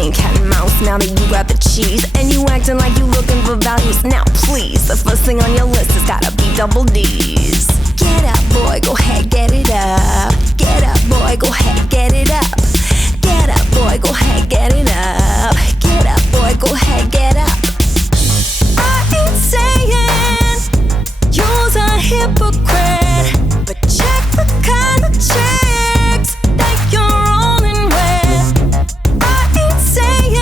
playing cat and mouse now that you got the cheese. And you acting like you looking for values. Now please, the first thing on your list has gotta be double D's. Get up, boy, go ahead, get it up. Get up, boy, go ahead, get it up. Get up, boy, go ahead, get it up. Get up, boy, go ahead, get up. I ain't saying you're a hypocrite, but check the kind of chicks that you're rolling with. I ain't saying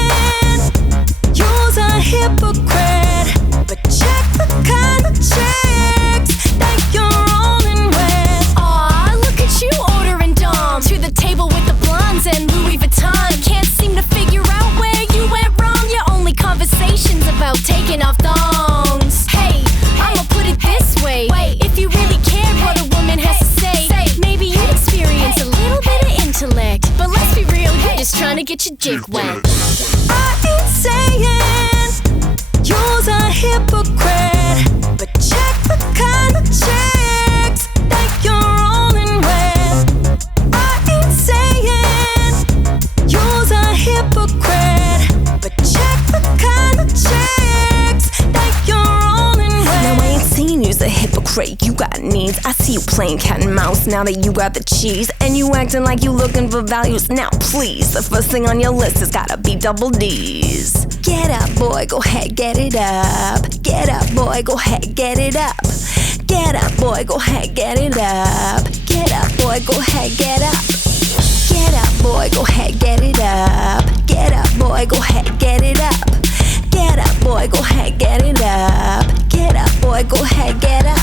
you're a hypocrite, but check the kind of chicks that you're rolling with. Aw, look at you ordering Dom to the table with the blondes and Louis Vuitton. Can't seem to figure out where you went wrong. Your only conversation's about taking off thongs. Hey, I'ma put it this way. If you really cared what a woman has to say, maybe you'd experience a little bit of intellect. But let's be real, you're just trying to get your dick wet. I ain't saying you're a hypocrite, but check the kind of chicks that you're rolling with. I ain't saying you're a hypocrite, but check the kind of chicks that you're rolling with. Now I ain't seen you's a hypocrite, you got needs. I see you playing cat and mouse now that you got the cheese. And you acting like you looking for values. Now please, the first thing on your list has gotta be double D's. Get up, boy, go ahead, get it up. Get up, boy, go ahead, get it up. Get up, boy, go ahead, get it up. Get up, boy, go ahead, get up. Get up, boy, go ahead, get it up. Get up, boy, go ahead, get it up. Get up, boy, go ahead, get it up. Get up, boy, go ahead, get up.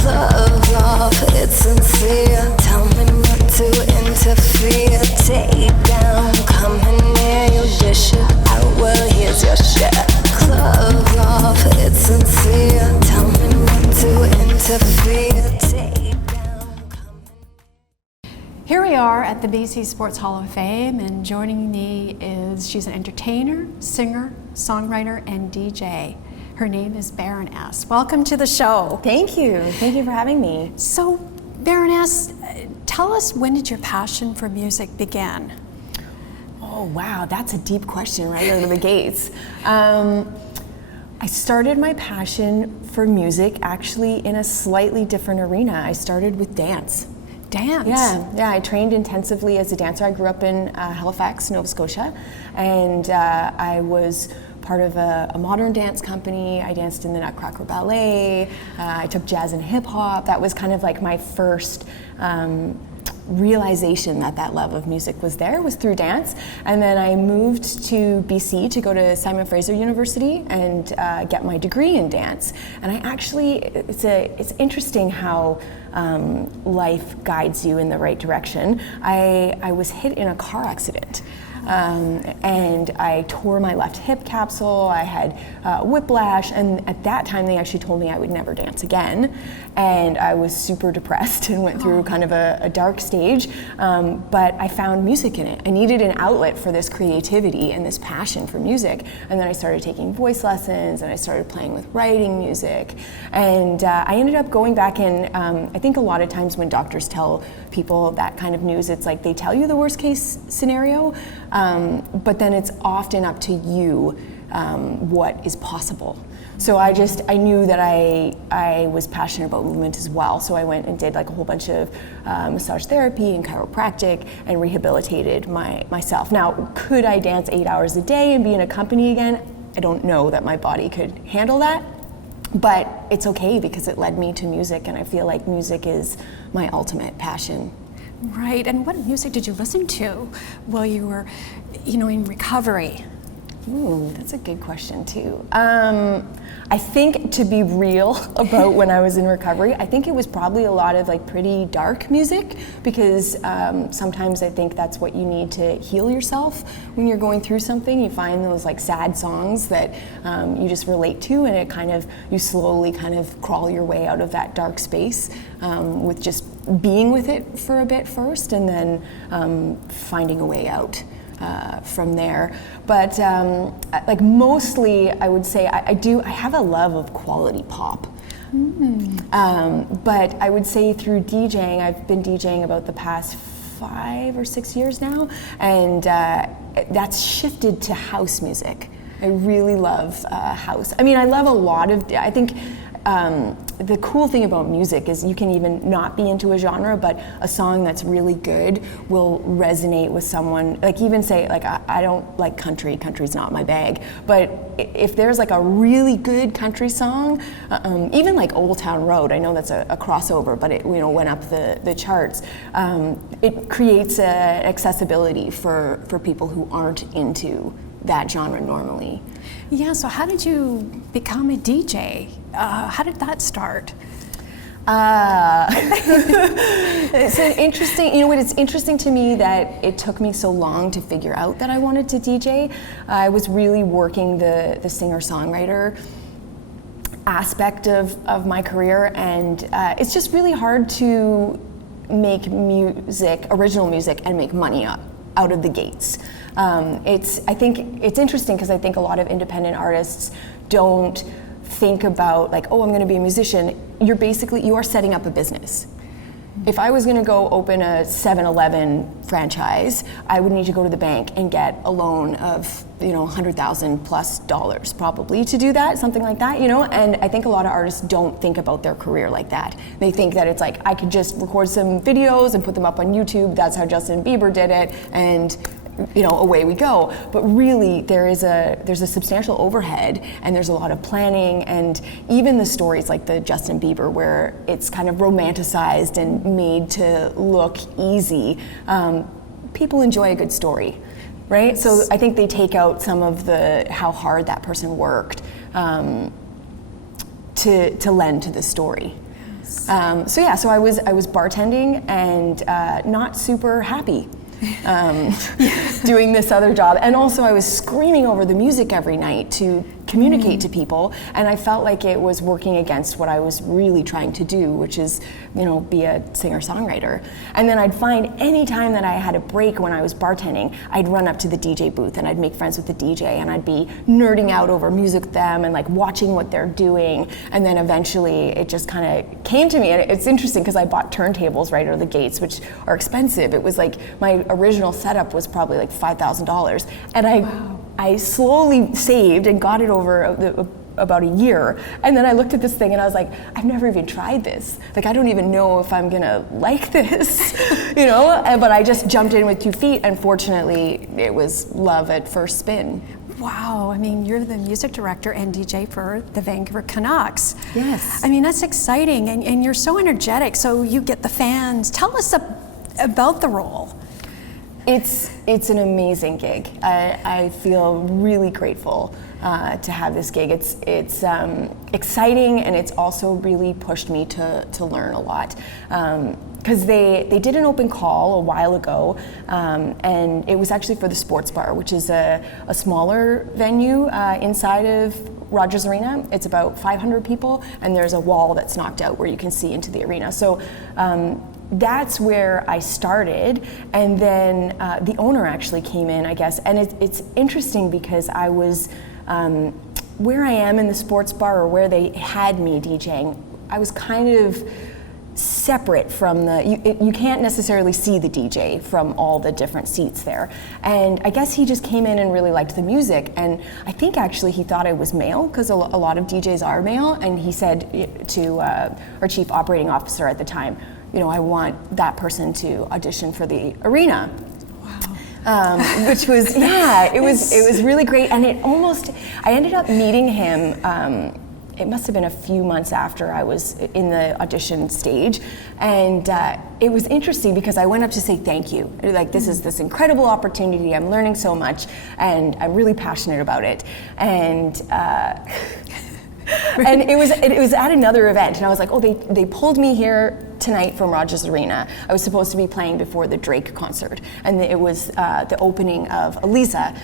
Clothes off, it's sincere. Tell me not to interfere. Take down, coming near you, dish it out. Well, here's your share. Clothes off, it's sincere. Tell me not to interfere. Take down, Here we are at the BC Sports Hall of Fame, and joining me she's an entertainer, singer, songwriter, and DJ. Her name is Barron S. Welcome to the show. Thank you. Thank you for having me. So, Barron S, tell us, when did your passion for music begin? Oh, wow, that's a deep question right out of the gates. I started my passion for music actually in a slightly different arena. I started with dance. Dance? Yeah, I trained intensively as a dancer. I grew up in Halifax, Nova Scotia, and I was part of a modern dance company. I danced in the Nutcracker Ballet. I took jazz and hip hop. That was kind of like my first realization that love of music was through dance. And then I moved to BC to go to Simon Fraser University and get my degree in dance. And I actually, it's interesting how life guides you in the right direction. I was hit in a car accident. And I tore my left hip capsule. I had whiplash, and at that time they actually told me I would never dance again, and I was super depressed and went through kind of a dark stage, but I found music in it. I needed an outlet for this creativity and this passion for music, and then I started taking voice lessons, and I started playing with writing music, and I ended up going back in. I think a lot of times when doctors tell people that kind of news, it's like they tell you the worst case scenario, but then it's often up to you what is possible. So I knew that I was passionate about movement as well. So I went and did like a whole bunch of massage therapy and chiropractic and rehabilitated myself. Now, could I dance 8 hours a day and be in a company again? I don't know that my body could handle that, but it's okay because it led me to music, and I feel like music is my ultimate passion. Right, and what music did you listen to while you were, in recovery? Ooh, that's a good question too. I think, to be real about when I was in recovery, I think it was probably a lot of like pretty dark music, because sometimes I think that's what you need to heal yourself when you're going through something. You find those like sad songs that you just relate to, and you slowly kind of crawl your way out of that dark space with just being with it for a bit first, and then finding a way out from there. But like mostly I would say I have a love of quality pop. But I would say through DJing, I've been DJing about the past 5 or 6 years now, and that's shifted to house music. I really love house. I mean, I love a lot of, I think the cool thing about music is you can even not be into a genre, but a song that's really good will resonate with someone. Like even say, like I don't like country's not my bag, but if there's like a really good country song, even like Old Town Road, I know that's a crossover, but it went up the charts. It creates an accessibility for people who aren't into that genre normally. Yeah, so how did you become a DJ? How did that start? It's an interesting, it's interesting to me that it took me so long to figure out that I wanted to DJ. I was really working the singer-songwriter aspect of my career, and it's just really hard to make music, original music, and make money out of the gates. I think it's interesting because I think a lot of independent artists don't think about like, oh, I'm going to be a musician. You are setting up a business. If I was going to go open a 7-Eleven franchise, I would need to go to the bank and get a loan of $100,000+ probably to do that, something like that, And I think a lot of artists don't think about their career like that. They think that it's like I could just record some videos and put them up on YouTube. That's how Justin Bieber did it, and away we go. But really, there's a substantial overhead, and there's a lot of planning, and even the stories like the Justin Bieber, where it's kind of romanticized and made to look easy. People enjoy a good story, right? So I think they take out some of how hard that person worked to lend to the story. So I was bartending and not super happy. Doing this other job, and also I was screaming over the music every night to communicate to people, and I felt like it was working against what I was really trying to do, which is be a singer-songwriter. And then I'd find any time that I had a break when I was bartending, I'd run up to the DJ booth and I'd make friends with the DJ, and I'd be nerding out over music with them and like watching what they're doing. And then eventually it just kind of came to me, and it's interesting because I bought turntables right out of the gates, which are expensive. It was like my original setup was probably like $5,000, and I slowly saved and got it over about a year, and then I looked at this thing and I was like, I've never even tried this. Like, I don't even know if I'm gonna like this, but I just jumped in with 2 feet, and fortunately it was love at first spin. Wow, I mean, you're the music director and DJ for the Vancouver Canucks. Yes. I mean, that's exciting, and you're so energetic, so you get the fans. Tell us about the role. It's an amazing gig. I feel really grateful to have this gig. It's exciting, and it's also really pushed me to learn a lot. Because they did an open call a while ago, and it was actually for the Sports Bar, which is a smaller venue inside of Rogers Arena. It's about 500 people, and there's a wall that's knocked out where you can see into the arena. So that's where I started, and then the owner actually came in, I guess, and it's interesting because I was where I am in the Sports Bar, or where they had me DJing, I was kind of separate from you can't necessarily see the DJ from all the different seats there. And I guess he just came in and really liked the music, and I think actually he thought I was male, because a lot of DJs are male, and he said to our chief operating officer at the time, I want that person to audition for the arena. Wow. Which was, it was really great, and I ended up meeting him, it must have been a few months after I was in the audition stage, and it was interesting because I went up to say thank you. Like, this is this incredible opportunity, I'm learning so much, and I'm really passionate about it. And and it was at another event, and I was like, oh, they pulled me here tonight from Rogers Arena. I was supposed to be playing before the Drake concert, and it was the opening of Eliza,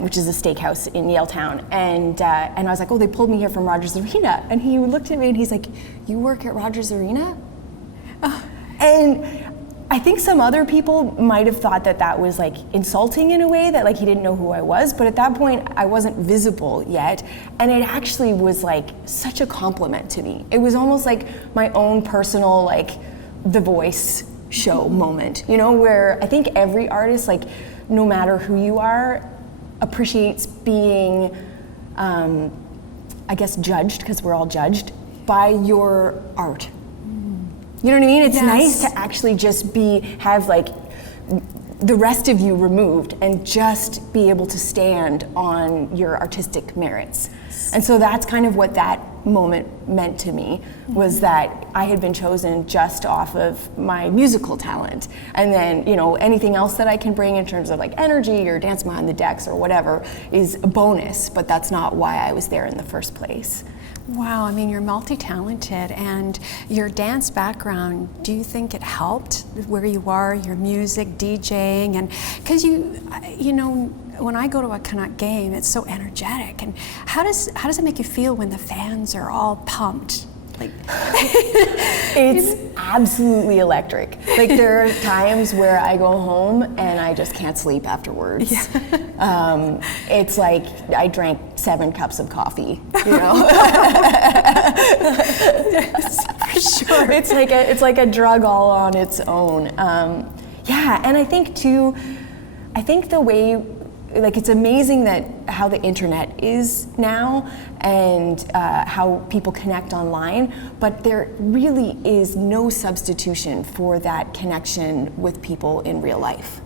which is a steakhouse in Yaletown, and I was like, oh, they pulled me here from Rogers Arena, and he looked at me and he's like, you work at Rogers Arena? And I think some other people might have thought that was like insulting in a way, that like he didn't know who I was, but at that point I wasn't visible yet, and it actually was like such a compliment to me. It was almost like my own personal like The Voice show moment, where I think every artist, like no matter who you are, appreciates being, I guess, judged, because we're all judged, by your art. You know what I mean? It's nice to actually just have like the rest of you removed and just be able to stand on your artistic merits. And so that's kind of what that moment meant to me, was that I had been chosen just off of my musical talent. And then, you know, anything else that I can bring in terms of like energy or dance behind the decks or whatever is a bonus, but that's not why I was there in the first place. Wow, I mean, you're multi-talented, and your dance background, do you think it helped where you are, your music, DJing, and because you know, when I go to a Canuck game, it's so energetic, and how does it make you feel when the fans are all pumped? Like, it's absolutely electric. Like, there are times where I go home and I just can't sleep afterwards. Yeah. It's like I drank 7 cups of coffee, you know? Yes, for sure. It's like a drug all on its own. Yeah, and I think too, the way, like, it's amazing that how the internet is now and how people connect online, but there really is no substitution for that connection with people in real life.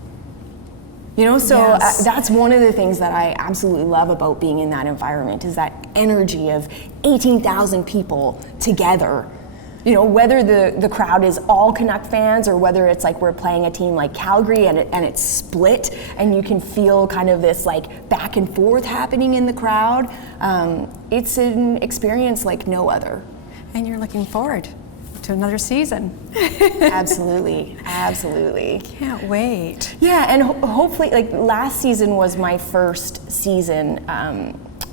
You know, so that's one of the things that I absolutely love about being in that environment, is that energy of 18,000 people together. You know, whether the crowd is all Canuck fans or whether it's like we're playing a team like Calgary and it's split and you can feel kind of this like back and forth happening in the crowd, it's an experience like no other. And you're looking forward to another season. Absolutely, absolutely. Can't wait. Yeah, and hopefully, like, last season was my first season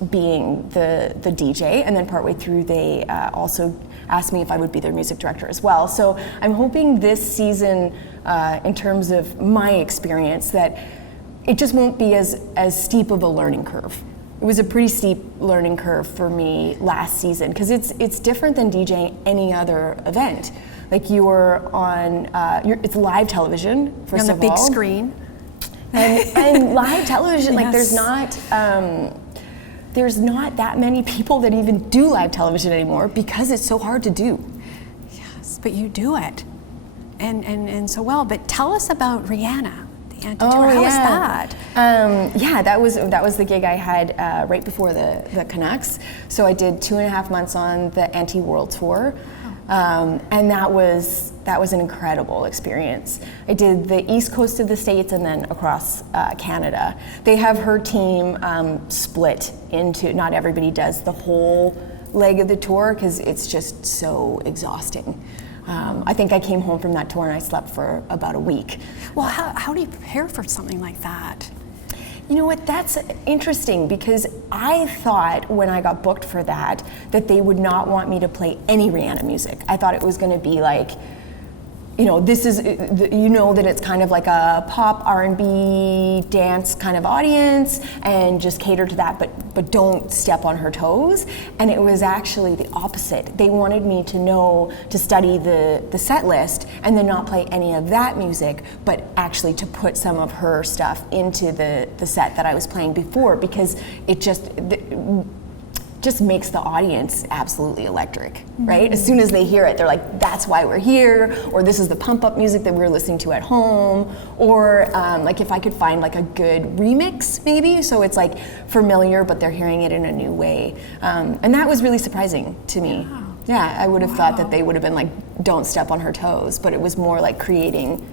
being the DJ, and then partway through they also asked me if I would be their music director as well. So I'm hoping this season, in terms of my experience, that it just won't be as steep of a learning curve. It was a pretty steep learning curve for me last season, because it's different than DJing any other event. Like, you're on, it's live television, first of all. On the big screen. And live television, like, Yes. there's not that many people that even do live television anymore because it's so hard to do. Yes, but you do it, and so well. But tell us about Rihanna, the anti-tour. How was that? Yeah, that was the gig I had right before the Canucks. So I did 2.5 months on the anti-world tour. And that was an incredible experience. I did the east coast of the States and then across Canada. They have her team split into, not everybody does the whole leg of the tour because it's just so exhausting. I think I came home from that tour and I slept for about a week. Well, how do you prepare for something like that? You know what, that's interesting, because I thought when I got booked for that they would not want me to play any Rihanna music. I thought it was going to be like, you know, this is, you know, that it's kind of like a pop R&B dance kind of audience and just cater to that, but don't step on her toes. And it was actually the opposite. They wanted me to study the set list and then not play any of that music, but actually to put some of her stuff into the set that I was playing before, because it just makes the audience absolutely electric, right? As soon as they hear it, they're like, that's why we're here, or this is the pump up music that we were listening to at home, or like if I could find like a good remix maybe, so it's like familiar, but they're hearing it in a new way. And that was really surprising to me. Wow. Yeah, I would have thought that they would have been like, don't step on her toes, but it was more like creating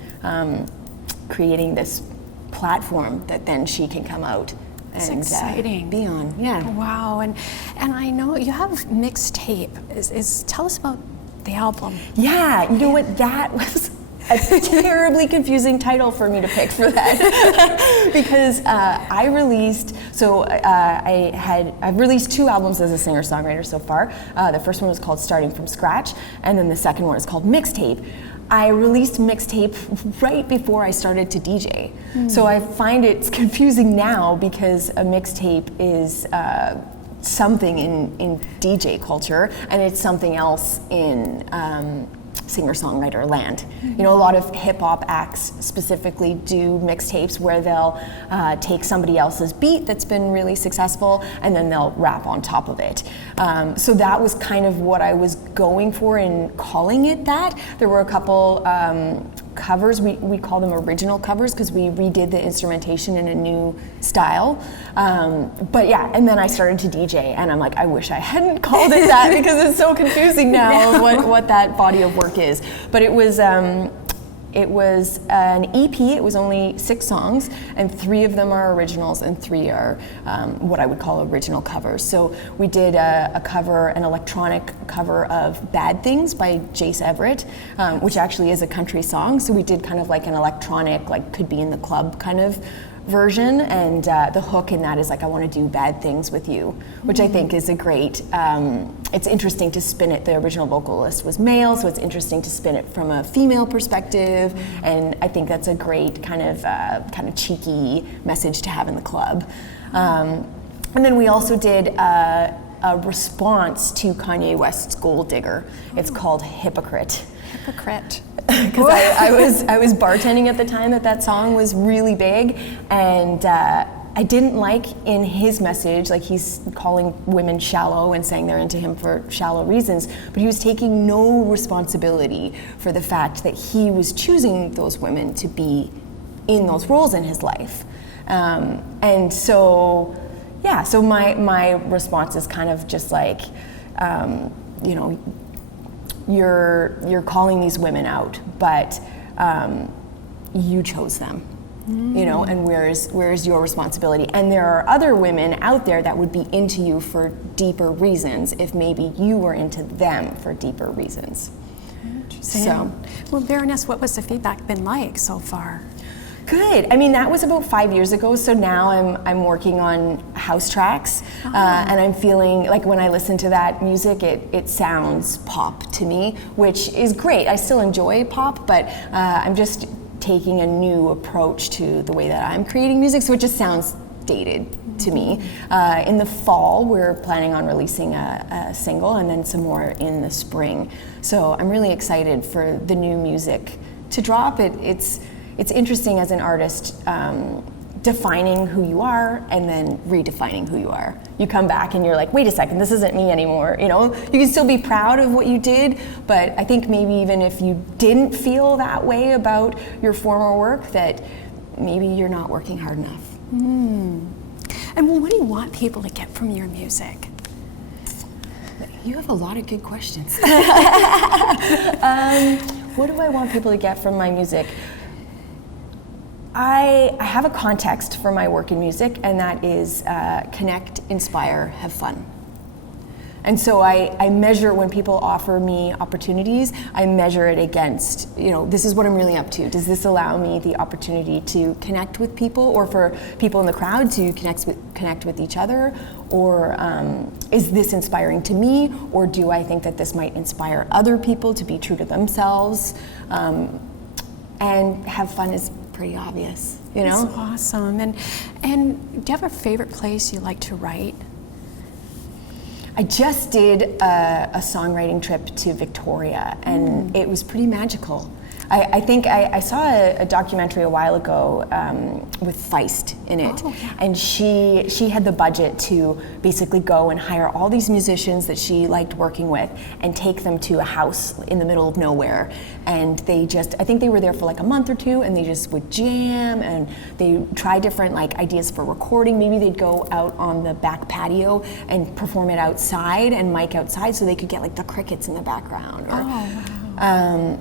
this platform that then she can come out It's and exciting. Be on. Yeah. Wow, and I know you have mixtape. Tell us about the album. Yeah, you know what, that was a terribly confusing title for me to pick for that. Because I've released 2 albums as a singer-songwriter so far. The first one was called Starting From Scratch, and then the second one is called Mixtape. I released Mixtape right before I started to DJ. So I find it's confusing now, because a mixtape is something in DJ culture, and it's something else in singer-songwriter land. You know, a lot of hip-hop acts specifically do mixtapes where they'll take somebody else's beat that's been really successful and then they'll rap on top of it. So that was kind of what I was going for in calling it that. There were a couple covers, we call them original covers because we redid the instrumentation in a new style. But yeah, and then I started to DJ and I'm like, I wish I hadn't called it that because it's so confusing now what that body of work is. But it was an EP. It was only 6 songs, and 3 of them are originals and 3 are what I would call original covers. So we did an electronic cover of Bad Things by Jace Everett, which actually is a country song. So we did kind of like an electronic, like could be in the club kind of version, and the hook in that is like, I want to do bad things with you, which I think is a great, it's interesting to spin it. The original vocalist was male, so it's interesting to spin it from a female perspective, and I think that's a great kind of cheeky message to have in the club. And then we also did a response to Kanye West's Gold Digger. It's called Hypocrite. Hypocrite. Because I was bartending at the time that song was really big, and I didn't like in his message, like he's calling women shallow and saying they're into him for shallow reasons, but he was taking no responsibility for the fact that he was choosing those women to be in those roles in his life. And so, yeah, so my response is kind of just like, you know, you're calling these women out, but you chose them, you know, and where's your responsibility? And there are other women out there that would be into you for deeper reasons if maybe you were into them for deeper reasons. Interesting. So, well, Barron S, what was the feedback been like so far? Good. I mean, that was about 5 years ago, so now I'm working on house tracks, and I'm feeling like when I listen to that music, it sounds pop to me, which is great. I still enjoy pop, but I'm just taking a new approach to the way that I'm creating music, so it just sounds dated to me. In the fall, we're planning on releasing a single and then some more in the spring. So I'm really excited for the new music to drop. It's interesting as an artist, defining who you are and then redefining who you are. You come back and you're like, wait a second, this isn't me anymore. You know, you can still be proud of what you did, but I think maybe even if you didn't feel that way about your former work, that maybe you're not working hard enough. And what do you want people to get from your music? You have a lot of good questions. What do I want people to get from my music? I have a context for my work in music, and that is connect, inspire, have fun. And so I measure when people offer me opportunities, I measure it against, you know, this is what I'm really up to. Does this allow me the opportunity to connect with people, or for people in the crowd to connect with each other? Or is this inspiring to me? Or do I think that this might inspire other people to be true to themselves? And have fun is pretty obvious, you know? That's awesome. And do you have a favorite place you like to write? I just did a songwriting trip to Victoria, and it was pretty magical. I think I saw a documentary a while ago with Feist in it, and she had the budget to basically go and hire all these musicians that she liked working with and take them to a house in the middle of nowhere. And I think they were there for like a month or 2, and they just would jam, and they try different like ideas for recording. Maybe they'd go out on the back patio and perform it outside and mic outside so they could get like the crickets in the background.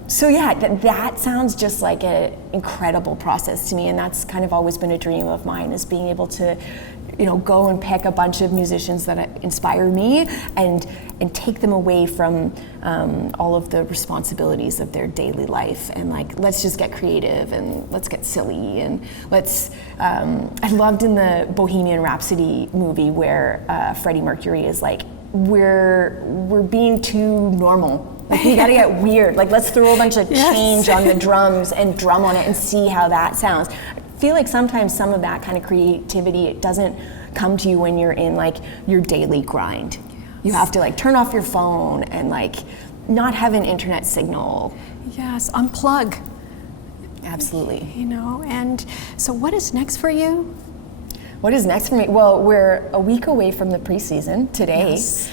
So yeah, that sounds just like an incredible process to me, and that's kind of always been a dream of mine, is being able to, you know, go and pick a bunch of musicians that inspire me and take them away from all of the responsibilities of their daily life, and like, let's just get creative and let's get silly and let's. I loved in the Bohemian Rhapsody movie where Freddie Mercury is like, we're being too normal. Like, we gotta get weird. Like, let's throw a bunch of change on the drums and drum on it and see how that sounds. I feel like sometimes some of that kind of creativity, it doesn't come to you when you're in like your daily grind. You have to like turn off your phone and like not have an internet signal. Yes, unplug. Absolutely. You know, and so what is next for you? What is next for me? Well, we're a week away from the preseason today. Yes.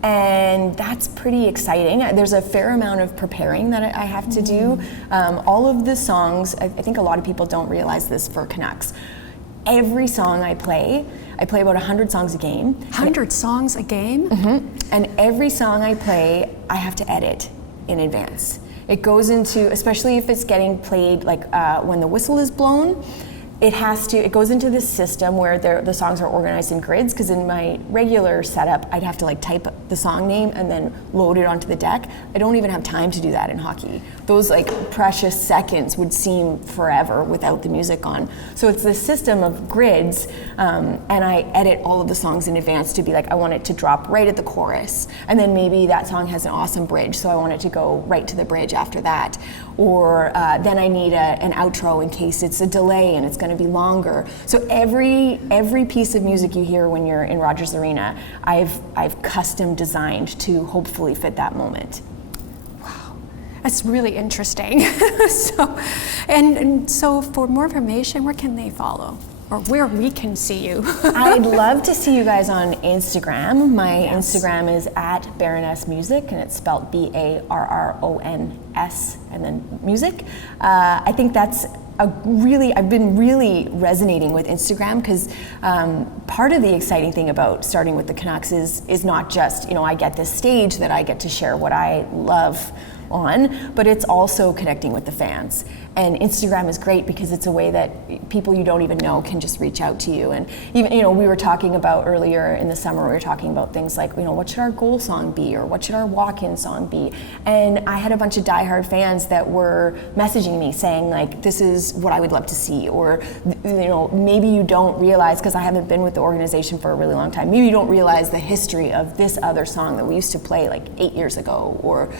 And that's pretty exciting. There's a fair amount of preparing that I have to do. All of the songs, I think a lot of people don't realize this for Canucks. Every song I play about 100 songs a game. 100 songs a game? And every song I play, I have to edit in advance. It goes into, especially if it's getting played like when the whistle is blown, it goes into this system where the songs are organized in grids, because in my regular setup, I'd have to like type the song name and then load it onto the deck. I don't even have time to do that in hockey. Those like precious seconds would seem forever without the music on. So it's this system of grids, and I edit all of the songs in advance to be like, I want it to drop right at the chorus. And then maybe that song has an awesome bridge, so I want it to go right to the bridge after that. Or then I need an outro in case it's a delay and it's going to be longer. So every piece of music you hear when you're in Rogers Arena, I've custom designed to hopefully fit that moment. Wow, that's really interesting. So for more information, where can they follow? Or where we can see you? I'd love to see you guys on Instagram. My Yes. Instagram is @Barron S Music, and it's spelled BARRONS and then music. I think that's I've been really resonating with Instagram, because part of the exciting thing about starting with the Canucks is not just, I get this stage that I get to share what I love on, but it's also connecting with the fans. And Instagram is great because it's a way that people you don't even know can just reach out to you. And even, we were talking about earlier in the summer, we were talking about things like, what should our goal song be, or what should our walk-in song be? And I had a bunch of diehard fans that were messaging me saying like, this is what I would love to see, or maybe you don't realize, because I haven't been with the organization for a really long time, maybe you don't realize the history of this other song that we used to play like 8 years ago, or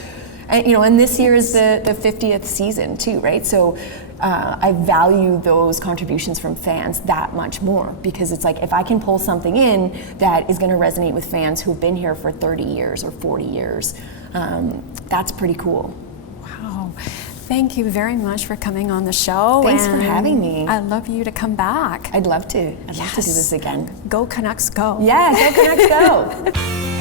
and this year is the 50th season too, right? So I value those contributions from fans that much more, because it's like, if I can pull something in that is going to resonate with fans who have been here for 30 years or 40 years, that's pretty cool. Wow. Thank you very much for coming on the show. Thanks for having me. I'd love you to come back. I'd love to. I'd love to do this again. Go Canucks, go. Yeah, go Canucks, go.